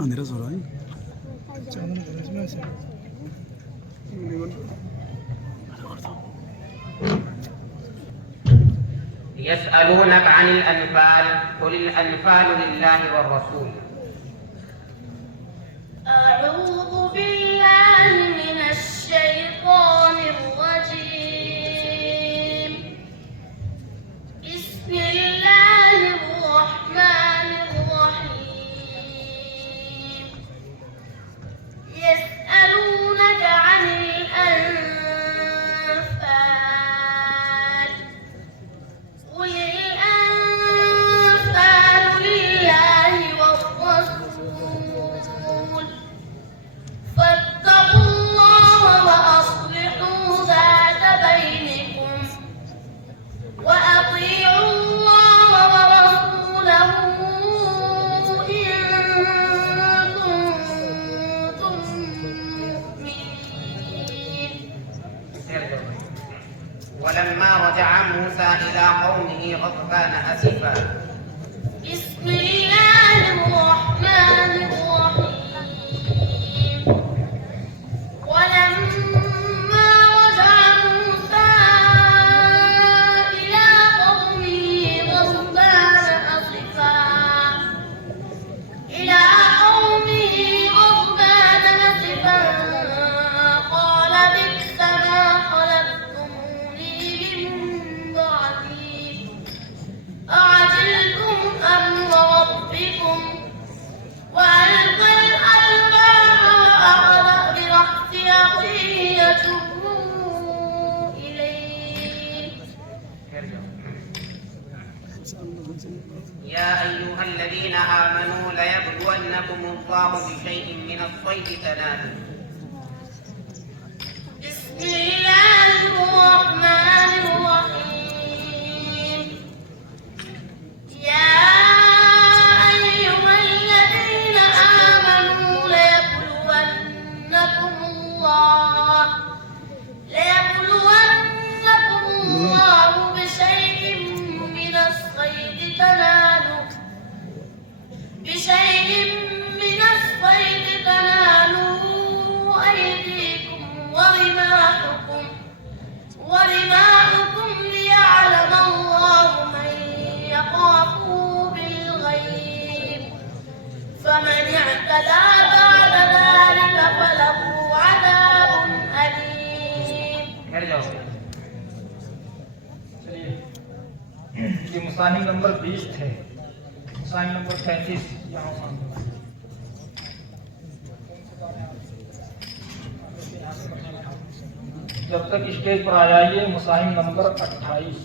अंधेरा सो रहा है। يسألونك عن الأنفال قل الأنفال لله والرسول. أعوذ بالله من الشيطان الرجيم. بسم الله الرحمن الرحيم. يسألونك عن الأنفال قل الأنفال لله والرسول فاتقوا الله وأصلحوا ذات بينكم وأطيعوا الله ورسوله إن كنتم مؤمنين. ولما رجع موسى إلى قومه غضبان أسفا. بسم الله الرحمن الرحيم. ولما رجع موسى إلى قومه غضبان أسفا قال بئس ما خلفتموني من بعدي أعجلتم أمر ربكم وألقى الألواح وأخذ برأس أخيه يجره إليه. يا أيها الذين آمنوا ليبلونكم الله بشيء من الصيد تناله. بسم الله الرحمن الرحيم. يا أيها الذين آمنوا ليبلونكم الله بشيء من الصيد تناله أيديكم ورماحكم ليعلم الله من يخافه بالغيب فمن اعتدى بعد ذلك فله عذاب أليم. ये मुसाहिब नंबर 20 थे। मुसाहिब नंबर 35 यहाँ जब तक स्टेज पर आ जाइए। मुसाहिब नंबर 28